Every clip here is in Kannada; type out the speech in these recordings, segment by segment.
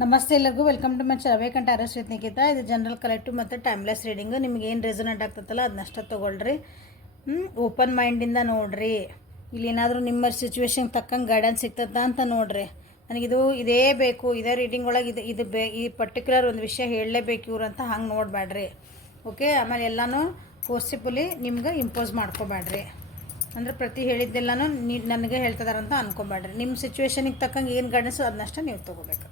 ನಮಸ್ತೆ ಎಲ್ಲರಿಗೂ ವೆಲ್ಕಮ್ ಟು ಮೈ ಚಾವೇಕ್ ಅಂಡ್ ಟ್ಯಾರೋಸ್ ವಿತ್ ನಿಖಿತಾ. ಇದು ಜನರಲ್ ಕಲೆಕ್ಟಿವ್ ಮತ್ತು ಟೈಮ್ಲೆಸ್ ರೀಡಿಂಗು. ನಿಮ್ಗೆ ಏನು ರೆಸೊನೇಟ್ ಆಗ್ತದಲ್ಲ ಅದನ್ನಷ್ಟ ತೊಗೊಳ್ರಿ. ಓಪನ್ ಮೈಂಡಿಂದ ನೋಡಿರಿ. ಇಲ್ಲಿ ಏನಾದರೂ ನಿಮ್ಮ ಸಿಚುವೇಶನ್ಗೆ ತಕ್ಕಂಗೆ ಗೈಡೆನ್ಸ್ ಸಿಗ್ತದ ಅಂತ ನೋಡಿರಿ. ನನಗಿದು ಇದೇ ಬೇಕು, ಇದೇ ರೀಡಿಂಗ್ ಒಳಗೆ ಈ ಪರ್ಟಿಕ್ಯುಲರ್ ಒಂದು ವಿಷಯ ಹೇಳಲೇಬೇಕು ಇವ್ರು ಅಂತ ಹಂಗೆ ನೋಡಬೇಡ್ರಿ. ಓಕೆ. ಆಮೇಲೆ ಎಲ್ಲನೂ ಫೋರ್ಸಿಬಲಿ ನಿಮ್ಗೆ ಇಂಪೋಸ್ ಮಾಡ್ಕೋಬೇಡ್ರಿ. ಅಂದರೆ ಪ್ರತಿ ಹೇಳಿದ್ದೆಲ್ಲನೂ ನನಗೆ ಹೇಳ್ತಿದಾರಂತ ಅನ್ಕೋಬೇಡ್ರಿ. ನಿಮ್ಮ ಸಿಚುವೇಶನಿಗೆ ತಕ್ಕಂಗೆ ಏನು ಗೈಡೆನ್ಸ್ ಅದನ್ನಷ್ಟ ನೀವು ತೊಗೋಬೇಕು.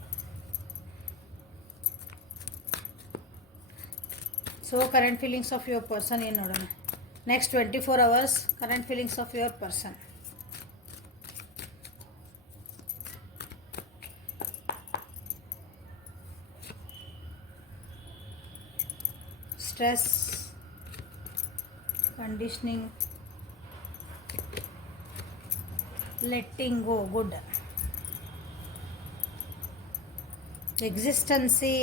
So current feelings of your person ಏನು ನೋಡೋಣ. Next 24 hours current feelings of your person. Stress, conditioning, letting go, good. Existency.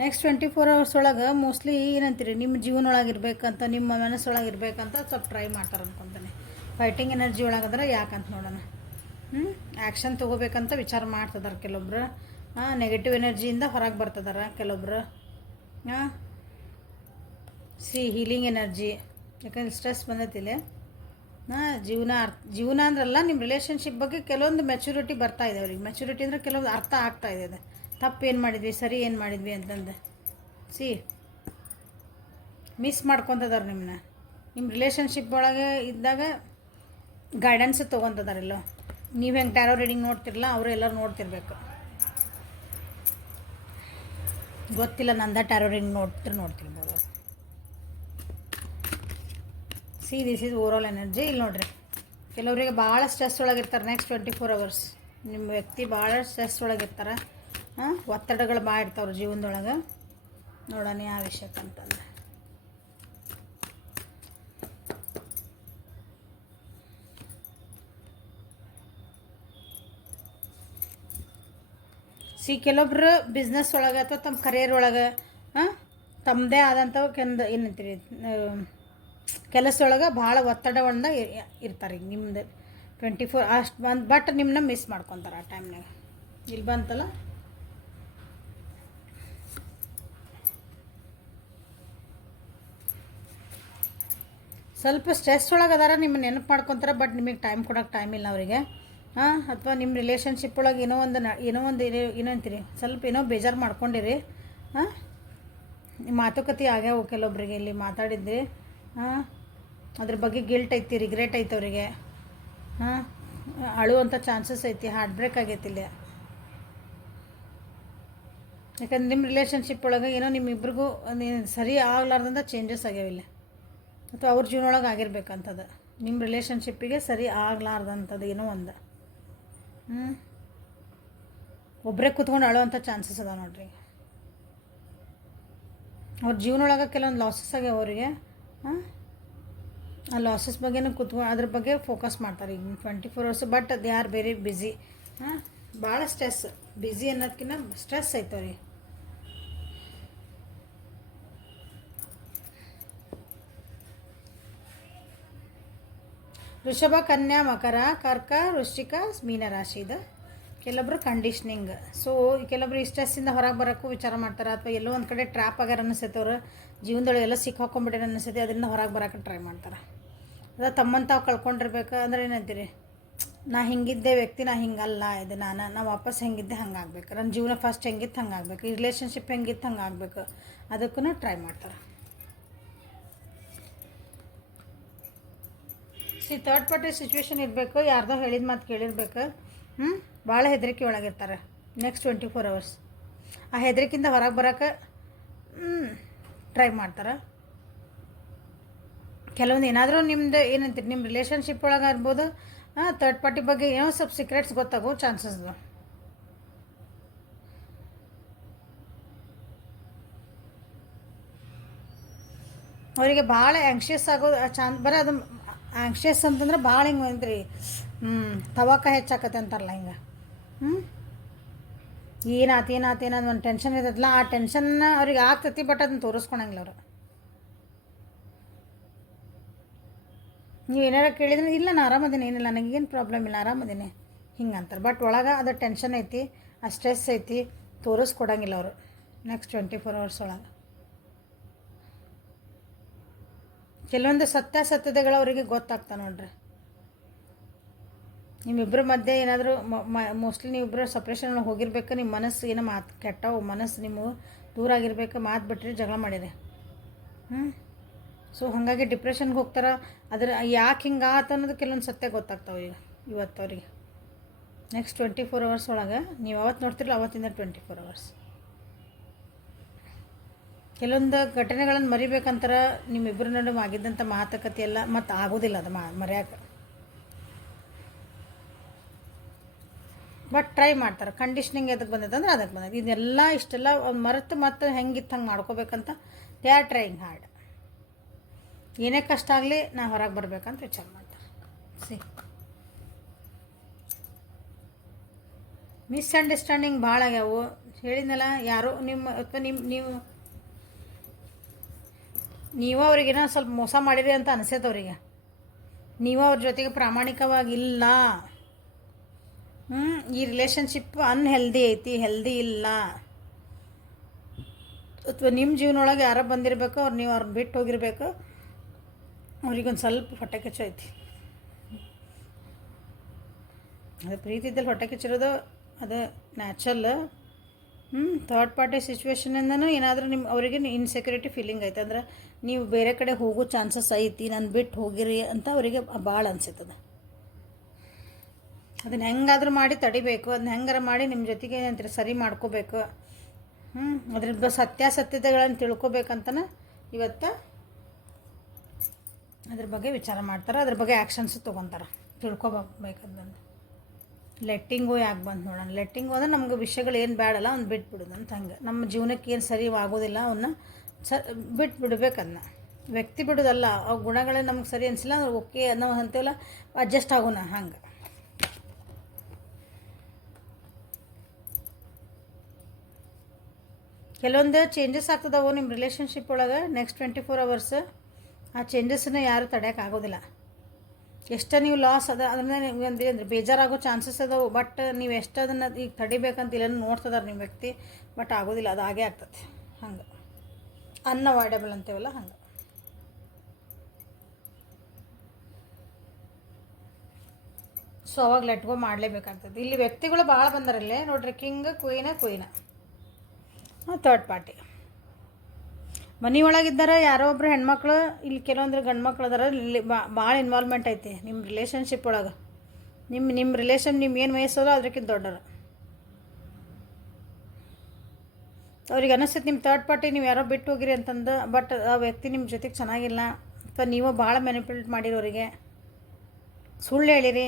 Next 24 hours ಒಳಗೆ ಮೋಸ್ಟ್ಲಿ ಏನಂತೀರಿ, ನಿಮ್ಮ ಜೀವನೊಳಗಿರ್ಬೇಕಂತ, ನಿಮ್ಮ ಮನಸ್ಸೊಳಗಿರ್ಬೇಕಂತ ಸ್ವಲ್ಪ ಟ್ರೈ ಮಾಡ್ತಾರೆ ಅನ್ಕೊತಾನೆ. ಫೈಟಿಂಗ್ ಎನರ್ಜಿ ಒಳಗಂದ್ರೆ ಯಾಕಂತ ನೋಡೋಣ. ಆ್ಯಕ್ಷನ್ ತೊಗೋಬೇಕಂತ ವಿಚಾರ ಮಾಡ್ತಿದ್ದಾರೆ ಕೆಲವೊಬ್ರು. ನೆಗೆಟಿವ್ ಎನರ್ಜಿಯಿಂದ ಹೊರಗೆ ಬರ್ತದಾರ ಕೆಲವೊಬ್ರು. Healing energy. ಯಾಕಂದ್ರೆ ಸ್ಟ್ರೆಸ್ ಬಂದೈತಿಲ್ಲ. ಜೀವನ ಅಂದ್ರಲ್ಲ, ನಿಮ್ಮ ರಿಲೇಷನ್ಶಿಪ್ ಬಗ್ಗೆ ಕೆಲವೊಂದು ಮೆಚುರಿಟಿ ಬರ್ತಾಯಿದೆ ಅವ್ರಿಗೆ. ಮೆಚುರಿಟಿ ಅಂದರೆ ಕೆಲವೊಂದು ಅರ್ಥ ಆಗ್ತಾಯಿದೆ. ಅದು ತಪ್ಪು ಏನು ಮಾಡಿದ್ವಿ, ಸರಿ ಏನು ಮಾಡಿದ್ವಿ ಅಂತಂದು ಮಿಸ್ ಮಾಡ್ಕೊತದಾರೆ ನಿಮ್ಮನ್ನ. ನಿಮ್ಮ ರಿಲೇಷನ್ಶಿಪ್ ಒಳಗೆ ಇದ್ದಾಗ ಗೈಡೆನ್ಸ್ ತೊಗೊತದಾರೆಲ್ಲೋ. ನೀವು ಹೆಂಗೆ ಟ್ಯಾರೋ ರೀಡಿಂಗ್ ನೋಡ್ತಿರಲ್ಲ, ಅವರು ಎಲ್ಲರೂ ನೋಡ್ತಿರ್ಬೇಕು. ಗೊತ್ತಿಲ್ಲ, ನಂದ ಟ್ಯಾರೋ ರೀಡಿಂಗ್ ನೋಡ್ತಿರ್ಬೋದು. This is over all energy. ಇಲ್ಲಿ ನೋಡ್ರಿ, ಕೆಲವರಿಗೆ ಭಾಳ ಸ್ಟ್ರೆಸ್ ಒಳಗಿರ್ತಾರೆ. ನೆಕ್ಸ್ಟ್ 24 hours ನಿಮ್ಮ ವ್ಯಕ್ತಿ ಭಾಳ ಸ್ಟ್ರೆಸ್ ಒಳಗಿರ್ತಾರೆ. ಒತ್ತಡಗಳು ಭಾಳ ಇರ್ತಾವ್ರ ಜೀವನದೊಳಗೆ. ನೋಡೋಣ ಯಾವ ವಿಷಯಕ್ಕಂತಂದ್ರೆ. ಕೆಲವೊಬ್ರು ಬಿಸ್ನೆಸ್ ಒಳಗೆ ಅಥವಾ ತಮ್ಮ ಕರಿಯರ್ ಒಳಗೆ ತಮ್ಮದೇ ಆದಂಥವು ಏನಂತೀರಿ, ಕೆಲಸದೊಳಗೆ ಭಾಳ ಒತ್ತಡದಿಂದ ಇರ್ತಾರೆ. ಈಗ ನಿಮ್ಮದು 24 ಅಷ್ಟು ಬಂದು ಬಟ್ ನಿಮ್ಮನ್ನ ಮಿಸ್ ಮಾಡ್ಕೊತಾರೆ ಆ ಟೈಮ್ನಾಗ. ಇಲ್ಲಿ ಬಂತಲ್ಲ, ಸ್ವಲ್ಪ ಸ್ಟ್ರೆಸ್ ಒಳಗೆ ಅದಾರ, ನಿಮ್ಮನ್ನು ನೆನಪು ಮಾಡ್ಕೊತಾರೆ. ಬಟ್ ನಿಮಗೆ ಟೈಮ್ ಕೊಡೋಕೆ ಟೈಮ್ ಇಲ್ಲ ಅವರಿಗೆ. ಅಥವಾ ನಿಮ್ಮ ರಿಲೇಷನ್ಶಿಪ್ ಒಳಗೆ ಏನೋ ಅಂತೀರಿ, ಸ್ವಲ್ಪ ಏನೋ ಬೇಜಾರು ಮಾಡ್ಕೊಂಡಿರಿ. ಮಾತುಕತೆ ಆಗ್ಯಾವು ಕೆಲವೊಬ್ಬರಿಗೆ. ಇಲ್ಲಿ ಮಾತಾಡಿದ್ರಿ, ಅದ್ರ ಬಗ್ಗೆ ಗಿಲ್ಟ್ ಐತಿ, ರಿಗ್ರೆಟ್ ಐತಿ ಅವರಿಗೆ. ಅಳುವಂಥ ಚಾನ್ಸಸ್ ಐತಿ. ಹಾರ್ಟ್ ಬ್ರೇಕ್ ಆಗೈತಿ ಇಲ್ಲಿ. ಯಾಕಂದ್ರೆ ನಿಮ್ಮ ರಿಲೇಷನ್ಶಿಪ್ ಒಳಗೆ ಏನೋ ನಿಮ್ಮಿಬ್ರಿಗೂ ಸರಿ ಆಗ್ಲಾರ್ದಂಥ ಚೇಂಜಸ್ ಆಗ್ಯಾವಿಲ್ಲ. ಅಥವಾ ಅವ್ರ ಜೀವನೊಳಗೆ ಆಗಿರ್ಬೇಕಂತದ. ನಿಮ್ಮ ರಿಲೇಷನ್ಶಿಪ್ಪಿಗೆ ಸರಿ ಆಗ್ಲಾರ್ದಂಥದ್ದು ಏನೋ ಒಂದು. ಒಬ್ಬರೇ ಕೂತ್ಕೊಂಡು ಅಳುವಂಥ ಚಾನ್ಸಸ್ ಅದ ನೋಡ್ರಿ. ಅವ್ರ ಜೀವನೊಳಗೆ ಕೆಲವೊಂದು ಲಾಸಸ್ ಆಗ್ಯಾವ ಅವರಿಗೆ. ಆ ಲಾಸಸ್ ಬಗ್ಗೆನೂ ಕೂತ್ಕೊಂಡು ಅದ್ರ ಬಗ್ಗೆ ಫೋಕಸ್ ಮಾಡ್ತಾರೆ ಈಗ 24 hours. But they are very busy. ಭಾಳ ಸ್ಟ್ರೆಸ್. ಬ್ಯುಸಿ ಅನ್ನೋದಕ್ಕಿಂತ ಸ್ಟ್ರೆಸ್ ಐತವ್ರಿ. ವೃಷಭ, ಕನ್ಯಾ, ಮಕರ, ಕರ್ಕ, ವೃಶ್ಚಿಕ, ಮೀನ ರಾಶಿ ಇದು. ಕೆಲವೊಬ್ರು ಕಂಡೀಷ್ನಿಂಗ್. ಸೊ ಕೆಲವೊಬ್ರು ಈ ಸ್ಟ್ರೆಸ್ಸಿಂದ ಹೊರಗೆ ಬರೋಕ್ಕೂ ವಿಚಾರ ಮಾಡ್ತಾರೆ. ಅಥವಾ ಎಲ್ಲೋ ಒಂದು ಕಡೆ ಟ್ರ್ಯಾಪ್ ಆಗ್ಯಾರ ಅನ್ನಿಸ್ತೈತೆ. ಅವರು ಜೀವನದೊಳಗೆ ಎಲ್ಲ ಸಿಕ್ಕಾಕೊಂಡ್ಬಿಟ್ಟಾರೆ ಅನ್ನಿಸ್ತೈತಿ. ಅದರಿಂದ ಹೊರಗೆ ಬರೋಕ್ಕೆ ಟ್ರೈ ಮಾಡ್ತಾರೆ. ಅದ ತಮ್ಮಂತ ತಾವು ಕಳ್ಕೊಂಡಿರ್ಬೇಕು ಅಂದ್ರೆ ಏನಂತೀರಿ, ನಾ ಹಿಂಗಿದ್ದೆ ವ್ಯಕ್ತಿ, ನಾ ಹಿಂಗಲ್ಲ, ಇದು ನಾ ವಾಪಸ್ ಹೆಂಗಿದ್ದೆ ಹಂಗೆ ಆಗ್ಬೇಕು. ನನ್ನ ಜೀವನ ಫಸ್ಟ್ ಹೆಂಗಿತ್ತು ಹಂಗೆ ಆಗ್ಬೇಕು. ಈ ರಿಲೇಷನ್ಶಿಪ್ ಹೆಂಗಿತ್ತು ಹಂಗೆ ಆಗಬೇಕು. ಅದಕ್ಕೂ ಟ್ರೈ ಮಾಡ್ತಾರೆ. ಥರ್ಡ್ ಪಾರ್ಟಿ ಸಿಚುವೇಶನ್ ಇರಬೇಕು. ಯಾರ್ದೋ ಹೇಳಿದ ಮಾತು ಕೇಳಿರ್ಬೇಕು. ಭಾಳ ಹೆದರಿಕೆ ಒಳಗಿರ್ತಾರೆ ನೆಕ್ಸ್ಟ್ 24 hours. ಆ ಹೆದರಿಕೆಯಿಂದ ಹೊರಗೆ ಬರೋಕೆ ಟ್ರೈ ಮಾಡ್ತಾರೆ. ಕೆಲವೊಂದು ಏನಾದರೂ ನಿಮ್ದು ಏನಂತೀರಿ, ನಿಮ್ಮ ರಿಲೇಷನ್ಶಿಪ್ ಒಳಗೆ ಇರ್ಬೋದು, ಥರ್ಡ್ ಪಾರ್ಟಿ ಬಗ್ಗೆ ಏನೋ ಸ್ವಲ್ಪ ಸೀಕ್ರೆಟ್ಸ್ ಗೊತ್ತಾಗೋ ಚಾನ್ಸಸ್. ಅವರಿಗೆ ಭಾಳ ಆ್ಯಂಕ್ಷಿಯಸ್ ಆಗೋ ಅದು ಆ್ಯಂಕ್ಷಿಯಸ್ ಅಂತಂದ್ರೆ ಭಾಳ ಹಿಂಗೆ ಅಂದ್ರಿ, ತವಾಕ ಹೆಚ್ಚಾಕತ್ತೆ ಅಂತಾರಲ್ಲ ಹಿಂಗೆ. ಏನಾತೇನದು ಒಂದು ಟೆನ್ಷನ್ ಇರ್ತದಲ್ಲ, ಆ ಟೆನ್ಷನ್ನ ಅವ್ರಿಗೆ ಆಗ್ತೈತಿ. ಬಟ್ ಅದನ್ನ ತೋರಿಸ್ಕೊಳಂಗಿಲ್ಲ ಅವರು. ನೀವು ಏನಾರು ಕೇಳಿದ್ರೆ ಇಲ್ಲ ನಾನು ಆರಾಮದೀನಿ, ಏನಿಲ್ಲ, ನನಗೇನು ಪ್ರಾಬ್ಲಮ್ ಇಲ್ಲ, ಆರಾಮದೀನಿ ಹಿಂಗೆ ಅಂತಾರೆ. ಬಟ್ ಒಳಗೆ ಅದು ಟೆನ್ಷನ್ ಐತಿ. ಆ ಸ್ಟ್ರೆಸ್ ಐತಿ, ತೋರಿಸ್ಕೊಡಂಗಿಲ್ಲ ಅವರು ನೆಕ್ಸ್ಟ್ 24 ಅವರ್ಸ್ ಒಳಗೆ. ಕೆಲವೊಂದು ಸತ್ಯಾಸತ್ಯತೆಗಳು ಅವರಿಗೆ ಗೊತ್ತಾಗ್ತಾವೆ ನೋಡ್ರಿ. ನಿಮ್ಮಿಬ್ಬರ ಮಧ್ಯೆ ಏನಾದರೂ ಮೋಸ್ಟ್ಲಿ ನೀವಿಬ್ಬರು ಸಪ್ರೇಷನ್ ಹೋಗಿರ್ಬೇಕು, ನಿಮ್ಮ ಮನಸ್ಸು ಏನೋ ಮಾತು ಕೆಟ್ಟವು, ಮನಸ್ಸು ನಿಮ್ಮ ದೂರ ಆಗಿರ್ಬೇಕು, ಮಾತು ಬಿಟ್ಟರೆ ಜಗಳ ಮಾಡಿರಿ. ಸೊ ಹಾಗಾಗಿ ಡಿಪ್ರೆಷನ್ಗೆ ಹೋಗ್ತಾರೆ. ಅದ್ರ ಯಾಕೆ ಹಿಂಗಾತ ಅನ್ನೋದು ಕೆಲವೊಂದು ಸತ್ಯ ಗೊತ್ತಾಗ್ತಾವೆ ಈಗ ಇವತ್ತು ಅವರಿಗೆ. ನೆಕ್ಸ್ಟ್ 24 ಅವರ್ಸ್ ಒಳಗೆ ನೀವು ಯಾವತ್ತು ನೋಡ್ತಿರಲ್ಲ ಅವತ್ತಿಂದ 24 ಅವರ್ಸ್. ಕೆಲವೊಂದು ಘಟನೆಗಳನ್ನು ಮರಿಬೇಕಂತಾರೆ, ನಿಮ್ಮಿಬ್ಬರ ನಡುವೆ ಆಗಿದ್ದಂಥ ಮಾತುಕತೆ ಎಲ್ಲ ಮತ್ತು ಆಗೋದಿಲ್ಲ ಅದು ಮರೆಯೋಕೆ. ಬಟ್ ಟ್ರೈ ಮಾಡ್ತಾರೆ. ಕಂಡೀಷ್ನಿಂಗ್ ಎದಕ್ಕೆ ಬಂದೈತೆ ಅಂದ್ರೆ ಅದಕ್ಕೆ ಬಂದೈತೆ. ಇದೆಲ್ಲ ಇಷ್ಟೆಲ್ಲ ಮರೆತು ಮತ್ತು ಹೆಂಗಿತ್ತು ಹಂಗೆ ಮಾಡ್ಕೋಬೇಕಂತ ದೇ ಆರ್ ಟ್ರೈಯಿಂಗ್ ಹಾರ್ಡ್. ಏನೇ ಕಷ್ಟ ಆಗಲಿ ನಾ ಹೊರಗೆ ಬರ್ಬೇಕಂತ ವಿಚಾರ ಮಾಡ್ತಾರೆ. ಮಿಸ್ಅಂಡರ್ಸ್ಟ್ಯಾಂಡಿಂಗ್ ಭಾಳ ಆಗ್ಯಾವು. ಹೇಳಿದ್ನಲ್ಲ, ಯಾರೋ ನಿಮ್ಮ ಅಥವಾ ನೀವು ಅವ್ರಿಗೇನೋ ಸ್ವಲ್ಪ ಮೋಸ ಮಾಡಿರಿ ಅಂತ ಅನಿಸೈತೆ ಅವರಿಗೆ. ನೀವು ಅವ್ರ ಜೊತೆಗೆ ಪ್ರಾಮಾಣಿಕವಾಗಿಲ್ಲ. ಈ ರಿಲೇಷನ್ಶಿಪ್ ಅನ್ಹೆಲ್ದಿ ಐತಿ, ಹೆಲ್ದಿ ಇಲ್ಲ. ಅಥವಾ ನಿಮ್ಮ ಜೀವನೊಳಗೆ ಯಾರೋ ಬಂದಿರಬೇಕು, ನೀವು ಅವ್ರನ್ನ ಬಿಟ್ಟು ಹೋಗಿರ್ಬೇಕು. ಅವ್ರಿಗೊಂದು ಸ್ವಲ್ಪ ಹೊಟ್ಟೆ ಕಿಚ್ಚು ಐತಿ. ಅದು ಪ್ರೀತಿ ಇದ್ದಲ್ಲಿ ಹೊಟ್ಟೆ ಕಿಚ್ಚಿರೋದು ಅದು ನ್ಯಾಚುರಲ್. ಥರ್ಡ್ ಪಾರ್ಟಿ ಸಿಚುವೇಶನಿಂದನೂ ಏನಾದರೂ ಅವರಿಗೆ ಇನ್ಸೆಕ್ಯೂರಿಟಿ ಫೀಲಿಂಗ್ ಐತೆ. ಅಂದ್ರೆ ನೀವು ಬೇರೆ ಕಡೆ ಹೋಗೋ ಚಾನ್ಸಸ್ ಐತಿ, ನಾನು ಬಿಟ್ಟು ಹೋಗಿರಿ ಅಂತ ಅವರಿಗೆ ಭಾಳ ಅನಿಸುತ್ತದೆ. ಅದನ್ನು ಹೆಂಗಾದ್ರೂ ಮಾಡಿ ತಡಿಬೇಕು, ಅದನ್ನ ಹೆಂಗಾರ ಮಾಡಿ ನಿಮ್ಮ ಜೊತೆಗೆ ಏನಂತೀರಿ ಸರಿ ಮಾಡ್ಕೋಬೇಕು. ಅದ್ರ ಸತ್ಯಾಸತ್ಯತೆಗಳನ್ನು ತಿಳ್ಕೊಬೇಕಂತನ ಇವತ್ತು ಅದ್ರ ಬಗ್ಗೆ ವಿಚಾರ ಮಾಡ್ತಾರೆ, ಅದ್ರ ಬಗ್ಗೆ ಆ್ಯಕ್ಷನ್ಸ್ ತೊಗೊತಾರೆ, ತಿಳ್ಕೊಬೇಕಂತಂದು. ಲೆಟ್ಟಿಂಗು ಯಾಕೆ ಬಂದು ನೋಡೋಣ. ಲೆಟ್ಟಿಂಗು ಅಂದರೆ ನಮ್ಗೆ ವಿಷಯಗಳು ಏನು ಬೇಡಲ್ಲ ಅವ್ನು ಬಿಟ್ಬಿಡೋದು ಅಂತ. ಹಂಗೆ ನಮ್ಮ ಜೀವನಕ್ಕೆ ಏನು ಸರಿ ಆಗೋದಿಲ್ಲ ಅವನ್ನ ಬಿಟ್ಬಿಡ್ಬೇಕನ್ನ. ವ್ಯಕ್ತಿ ಬಿಡೋದಲ್ಲ, ಅವು ಗುಣಗಳೇ ನಮ್ಗೆ ಸರಿ ಅನಿಸಿಲ್ಲ ಅಂದ್ರೆ ಓಕೆ ನಾವು ಅಂತೀವಲ್ಲ ಅಡ್ಜಸ್ಟ್ ಆಗೋಣ. ಹಂಗೆ ಕೆಲವೊಂದು ಚೇಂಜಸ್ ಆಗ್ತದವು ನಿಮ್ಮ ರಿಲೇಷನ್ಶಿಪ್ ಒಳಗೆ ನೆಕ್ಸ್ಟ್ 24 ಅವರ್ಸ್. ಆ ಚೇಂಜಸ್ಸನ್ನು ಯಾರು ತಡೆಯೋಕ್ಕಾಗೋದಿಲ್ಲ. ಎಷ್ಟು ನೀವು ಲಾಸ್ ಅದನ್ನು ಅಂದರೆ ಬೇಜಾರಾಗೋ ಚಾನ್ಸಸ್ ಅದಾವೆ. ಬಟ್ ನೀವು ಎಷ್ಟು ಅದನ್ನು ಈಗ ತಡಿಬೇಕಂತ ಇಲ್ಲ ನೋಡ್ತದಾರೆ ನಿಮ್ಮ ವ್ಯಕ್ತಿ, ಬಟ್ ಆಗೋದಿಲ್ಲ, ಅದು ಹಾಗೇ ಆಗ್ತದೆ. ಹಂಗೆ ಅನ್ಅವಾಯ್ಡಬಲ್ ಅಂತೀವಲ್ಲ ಹಂಗೆ. ಸೊ ಅವಾಗ ಲೆಟ್ ಗೋ ಮಾಡಲೇಬೇಕಾಗ್ತದೆ. ಇಲ್ಲಿ ವ್ಯಕ್ತಿಗಳು ಭಾಳ ಬಂದಾರಲ್ಲೇ ನೋಡ್ರಿ, ಕಿಂಗ್ ಕ್ವೀನ ಥರ್ಡ್ ಪಾರ್ಟಿ. ಮನೆಯೊಳಗಿದ್ದಾರೆ ಯಾರೋ ಒಬ್ರು ಹೆಣ್ಮಕ್ಳು, ಇಲ್ಲಿ ಕೆಲವೊಂದು ಗಂಡು ಮಕ್ಳು ಅದಾರ. ಇಲ್ಲಿ ಭಾಳ ಇನ್ವಾಲ್ವ್ಮೆಂಟ್ ಐತಿ ನಿಮ್ಮ ರಿಲೇಷನ್ಶಿಪ್ ಒಳಗೆ. ನಿಮ್ಮ ರಿಲೇಷನ್ ನಿಮ್ಮ ಏನು ವಯಸ್ಸೋಲ್ಲ ಅದಕ್ಕಿಂತ ದೊಡ್ಡರು. ಅವ್ರಿಗೆ ಅನಿಸ್ತೈತೆ ನಿಮ್ಮ ಥರ್ಡ್ ಪಾರ್ಟಿ ನೀವು ಯಾರೋ ಬಿಟ್ಟು ಹೋಗಿರಿ ಅಂತಂದು. ಬಟ್ ಆ ವ್ಯಕ್ತಿ ನಿಮ್ಮ ಜೊತೆಗೆ ಚೆನ್ನಾಗಿಲ್ಲ, ಅಥವಾ ನೀವು ಭಾಳ ಮ್ಯಾನಿಪುಲೇಟ್ ಮಾಡಿರೋರಿಗೆ ಸುಳ್ಳು ಹೇಳಿರಿ.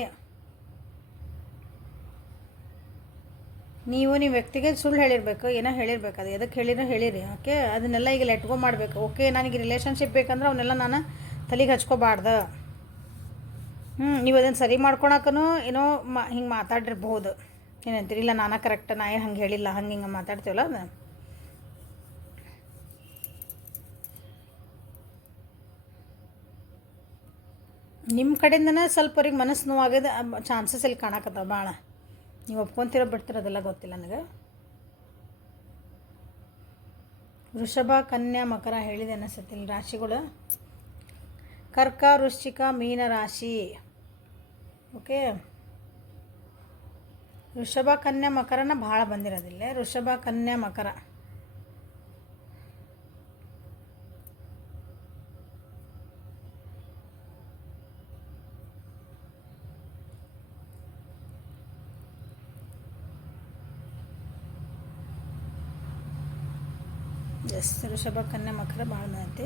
ನೀವು ನಿಮ್ಮ ವ್ಯಕ್ತಿಗೆ ಸುಳ್ಳು ಹೇಳಿರ್ಬೇಕು, ಏನೋ ಹೇಳಿರ್ಬೇಕು. ಅದು ಎದಕ್ಕೆ ಹೇಳಿರಿ. ಓಕೆ, ಅದನ್ನೆಲ್ಲ ಈಗ ಲೆಟ್ ಗೋ ಮಾಡಬೇಕು. ಓಕೆ, ನನಗೆ ರಿಲೇಷನ್ಶಿಪ್ ಬೇಕಂದ್ರೆ ಅವನ್ನೆಲ್ಲ ನಾನು ತಲೆಗೆ ಹಚ್ಕೋಬಾರ್ದು. ನೀವು ಅದನ್ನು ಸರಿ ಮಾಡ್ಕೊಳಕ್ಕೂ ಏನೋ ಹಿಂಗೆ ಮಾತಾಡಿರ್ಬೋದು. ಏನಂತೀರಿ, ಇಲ್ಲ ನಾನೇ ಕರೆಕ್ಟ್, ನಾ ಏನು ಹಂಗೆ ಹೇಳಿಲ್ಲ, ಹಿಂಗೆ ಮಾತಾಡ್ತೀವಲ್ಲ ಅದು. ನಿಮ್ಮ ಕಡೆಯಿಂದನೇ ಸ್ವಲ್ಪ ಅವ್ರಿಗೆ ಮನಸ್ಸು ನೋವಾಗೋದು ಚಾನ್ಸಸ್ ಇಲ್ಲಿ ಕಾಣಕತ್ತವ ಭಾಳ. ನೀವು ಒಪ್ಕೊತಿರೋ ಬಿಡ್ತಿರೋದೆಲ್ಲ ಗೊತ್ತಿಲ್ಲ ನನಗೆ. ವೃಷಭ, ಕನ್ಯಾ, ಮಕರ ಹೇಳಿದೆ ಅನಿಸುತ್ತಿಲ್ಲ ರಾಶಿಗಳು. ಕರ್ಕ, ವೃಶ್ಚಿಕ, ಮೀನ ರಾಶಿ. ಓಕೆ, ವೃಷಭ, ಕನ್ಯಾ, ಮಕರನ ಭಾಳ ಬಂದಿರೋದಿಲ್ಲ. ವೃಷಭ, ಕನ್ಯಾ, ಮಕರ. ವೃಷಭ, ಕನ್ಯಾ, ಮಕರ ಭಾಳ ಬಂದೈತಿ.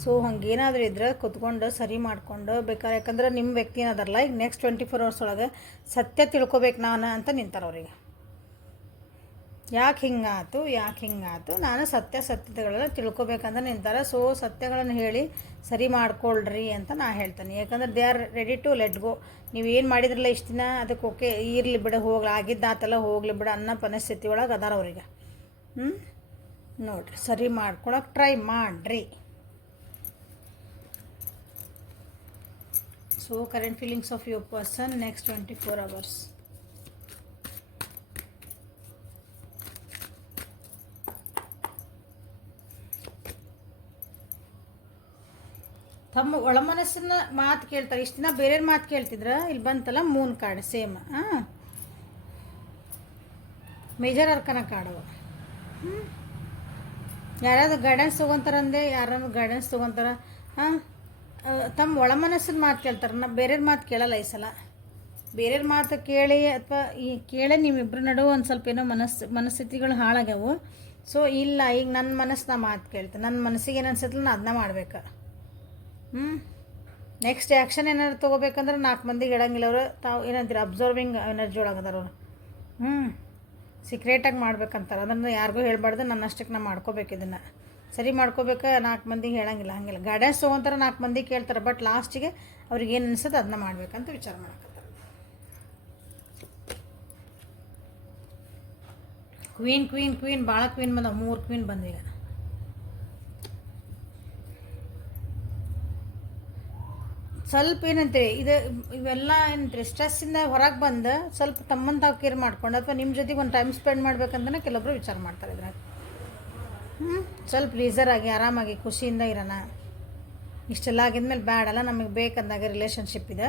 ಸೊ ಹಂಗೇನಾದರೂ ಇದ್ರೆ ಕುತ್ಕೊಂಡು ಸರಿ ಮಾಡಿಕೊಂಡು ಬೇಕಾದ್ರೆ, ಯಾಕಂದ್ರೆ ನಿಮ್ಮ ವ್ಯಕ್ತಿ ಏನದಾರಲ್ಲ ಈಗ ನೆಕ್ಸ್ಟ್ 24 ಅವರ್ಸ್ ಒಳಗೆ ಸತ್ಯ ತಿಳ್ಕೊಬೇಕು ನಾನು ಅಂತ ನಿಂತಾರೆ ಅವ್ರಿಗೆ. ಯಾಕೆ ಹಿಂಗಾತು ನಾನು ಸತ್ಯತೆಗಳೆಲ್ಲ ತಿಳ್ಕೊಬೇಕಂತ ನಿಂತಾರೆ. ಸೊ ಸತ್ಯಗಳನ್ನು ಹೇಳಿ ಸರಿ ಮಾಡ್ಕೊಳ್ರಿ ಅಂತ ನಾ ಹೇಳ್ತೇನೆ. ಯಾಕಂದ್ರೆ they are ready to let go. ನೀವು ಏನು ಮಾಡಿದ್ರಲ್ಲ ಇಷ್ಟು ದಿನ ಅದಕ್ಕೆ ಓಕೆ ಇರಲಿ ಬಿಡು, ಹೋಗ್ಲಿ ಆಗಿದ್ದಾತಲ್ಲ ಹೋಗಲಿ ಬಿಡು ಅನ್ನೋ ಪರಿಸ್ಥಿತಿ ಒಳಗೆ ಅದಾರ ಅವ್ರಿಗೆ. ನೋಡಿರಿ, ಸರಿ ಮಾಡ್ಕೊಳಕ್ಕೆ ಟ್ರೈ ಮಾಡಿರಿ. So current feelings of your person next 24 hours. ತಮ್ಮ ಒಳ ಮನಸ್ಸಿನ ಮಾತು ಕೇಳ್ತಾರೆ. ಇಷ್ಟು ದಿನ ಬೇರೆ ಮಾತು ಕೇಳ್ತಿದ್ರ, ಇಲ್ಲಿ ಬಂತಲ್ಲ Moon card same. Major ಅರ್ಕನ card ಅವ. ಯಾರಾದ್ರು ಗೈಡೆನ್ಸ್ ತೊಗೊತಾರಂದೆ, ಯಾರಾದ್ರು ಗೈಡೆನ್ಸ್ ತೊಗೊತಾರ. ತಮ್ಮ ಒಳ ಮನಸ್ಸಿನ ಮಾತು ಕೇಳ್ತಾರೆ. ನಾ ಬೇರೆಯವ್ರ ಮಾತು ಕೇಳಲ್ಲ ಈ ಸಲ. ಬೇರೆಯವ್ರ ಮಾತು ಕೇಳಿ ಅಥವಾ ಈ ಕೇಳಿ ನೀವಿಬ್ಬರು ನಡುವೆ ಒಂದು ಸ್ವಲ್ಪ ಏನೋ ಮನಸ್ಥಿತಿಗಳು ಹಾಳಾಗ್ಯಾವು. ಸೊ ಇಲ್ಲ, ಈಗ ನನ್ನ ಮನಸ್ಸನ್ನ ಮಾತು ಕೇಳ್ತೆ, ನನ್ನ ಮನಸ್ಸಿಗೆ ಏನು ಅನ್ಸತ್ತಲ್ಲ ನಾನು ಅದನ್ನ ಮಾಡ್ಬೇಕು. ನೆಕ್ಸ್ಟ್ ಆ್ಯಕ್ಷನ್ ಏನಾದ್ರು ತೊಗೋಬೇಕಂದ್ರೆ 4 ಮಂದಿಗೆ ಹೇಳಂಗಿಲ್ಲ. ಅವರು ತಾವು ಏನಂತೀರ ಅಬ್ಸರ್ವಿಂಗ್ ಎನರ್ಜಿ ಒಳಗದಾರ ಅವರು. ಸೀಕ್ರೆಟಾಗಿ ಮಾಡ್ಬೇಕಂತಾರೆ. ಅದನ್ನು ಯಾರಿಗೂ ಹೇಳ್ಬಾರ್ದು, ನನ್ನಷ್ಟಕ್ಕೆ ನಾ ಮಾಡ್ಕೋಬೇಕು. ಇದನ್ನು ಸರಿ ಮಾಡ್ಕೋಬೇಕು. 4 ಮಂದಿಗೆ ಹೇಳಂಗಿಲ್ಲ. ಹಂಗಿಲ್ಲ, ಗೈಡೆನ್ಸ್ ತೊಗೊತಾರೆ, 4 ಮಂದಿಗೆ ಕೇಳ್ತಾರೆ. ಬಟ್ ಲಾಸ್ಟಿಗೆ ಅವ್ರಿಗೆ ಏನು ಅನ್ಸುತ್ತೆ ಅದನ್ನ ಮಾಡ್ಬೇಕಂತ ವಿಚಾರ ಮಾಡಕತ್ತಾರೆ. ಕ್ವೀನ್ ಕ್ವೀನ್ ಕ್ವೀನ್ ಭಾಳ ಕ್ವೀನ್ ಬಂದವು. 3 ಕ್ವೀನ್ ಬಂದೀಗ. ಸ್ವಲ್ಪ ಏನಂತೀರಿ ಇವೆಲ್ಲ ಏನಂತೀರಿ ಸ್ಟ್ರೆಸ್ಸಿಂದ ಹೊರಗೆ ಬಂದು ಸ್ವಲ್ಪ ತಮ್ಮನ್ನು ತಾವು ಕೇರ್ ಮಾಡ್ಕೊಂಡು ಅಥವಾ ನಿಮ್ಮ ಜೊತೆಗೆ ಒಂದು ಟೈಮ್ ಸ್ಪೆಂಡ್ ಮಾಡ್ಬೇಕಂತಲೇ ಕೆಲವೊಬ್ರು ವಿಚಾರ ಮಾಡ್ತಾರೆ ಇದ್ರಾಗ. ಸ್ವಲ್ಪ ಲೀಸರಾಗಿ ಆರಾಮಾಗಿ ಖುಷಿಯಿಂದ ಇರೋಣ. ಇಷ್ಟೆಲ್ಲ ಆಗಿದ್ಮೇಲೆ ಬ್ಯಾಡಲ್ಲ, ನಮಗೆ ಬೇಕಂದಾಗ ರಿಲೇಷನ್ಶಿಪ್ ಇದೆ,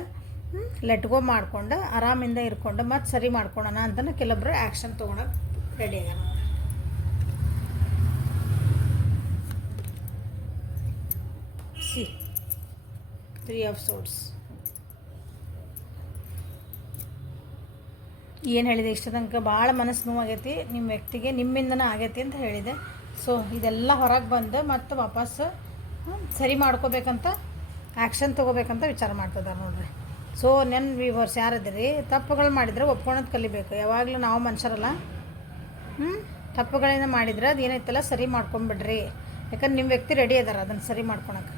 ಲೆಟ್ ಗೋ ಮಾಡ್ಕೊಂಡು ಆರಾಮಿಂದ ಇರ್ಕೊಂಡು ಮತ್ತೆ ಸರಿ ಮಾಡ್ಕೊಳೋಣ ಅಂತಲೇ ಕೆಲವೊಬ್ರು ಆ್ಯಕ್ಷನ್ ತೊಗೊಳಕ್ಕೆ ರೆಡಿ ಆಗ್ಯಾರ. See 3 of swords. ಏನು ಹೇಳಿದೆ ಇಷ್ಟ ತನಕ ಭಾಳ ಮನಸ್ಸು ನೋವಾಗೈತಿ ನಿಮ್ಮ ವ್ಯಕ್ತಿಗೆ, ನಿಮ್ಮಿಂದನೇ ಆಗೈತಿ ಅಂತ ಹೇಳಿದೆ. ಸೊ ಇದೆಲ್ಲ ಹೊರಗೆ ಬಂದು ಮತ್ತೆ ವಾಪಸ್ಸು ಸರಿ ಮಾಡ್ಕೋಬೇಕಂತ ಆ್ಯಕ್ಷನ್ ತೊಗೋಬೇಕಂತ ವಿಚಾರ ಮಾಡ್ತಿದ್ದಾರೆ ನೋಡ್ರಿ. ಸೊ ನನ್ನ ವ್ಯೂವರ್ಸ್ ಯಾರಿದ್ದೀರಿ, ತಪ್ಪುಗಳು ಮಾಡಿದರೆ ಒಪ್ಕೊಳೋದು ಕಲಿಬೇಕು. ಯಾವಾಗಲೂ ನಾವು ಮನುಷ್ಯರಲ್ಲ. ತಪ್ಪುಗಳಿಂದ ಮಾಡಿದ್ರೆ ಅದು ಏನೈತಲ್ಲ ಸರಿ ಮಾಡ್ಕೊಂಬಿಡ್ರಿ. ಯಾಕಂದ್ರೆ ನಿಮ್ಮ ವ್ಯಕ್ತಿ ರೆಡಿ ಅದಾರ ಅದನ್ನು ಸರಿ ಮಾಡ್ಕೊಳಕ್ಕೆ.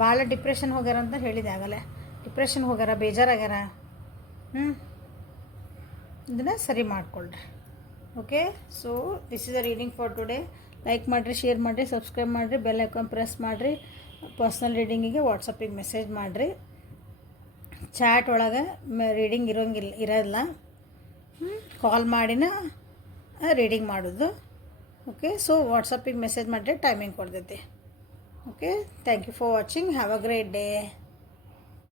ಭಾಳ ಡಿಪ್ರೆಷನ್ ಹೋಗ್ಯಾರ ಅಂತ ಹೇಳಿದೆ ಆಗಲೇ. ಡಿಪ್ರೆಷನ್ ಹೋಗ್ಯಾರ, ಬೇಜಾರಾಗ್ಯಾರ. ಇದನ್ನು ಸರಿ ಮಾಡಿಕೊಳ್ರಿ. Okay, so this is a reading for today. Like ಮಾಡಿರಿ, ಶೇರ್ ಮಾಡಿರಿ, ಸಬ್ಸ್ಕ್ರೈಬ್ ಮಾಡಿರಿ, ಬೆಲ್ ಐಕಾನ್ ಪ್ರೆಸ್ ಮಾಡಿರಿ. ಪರ್ಸ್ನಲ್ ರೀಡಿಂಗಿಗೆ ವಾಟ್ಸಪ್ಪಿಗೆ ಮೆಸೇಜ್ ಮಾಡಿರಿ. ಚಾಟ್ ಒಳಗೆ ರೀಡಿಂಗ್ ಇರೋಲ್ಲ. ಕಾಲ್ ಮಾಡಿನ ರೀಡಿಂಗ್ ಮಾಡೋದು. ಓಕೆ, ಸೊ ವಾಟ್ಸಪ್ಪಿಗೆ ಮೆಸೇಜ್ ಮಾಡಿರಿ, ಟೈಮಿಂಗ್ ಕೊಡ್ತೈತಿ. Okay, thank you for watching. Have a great day.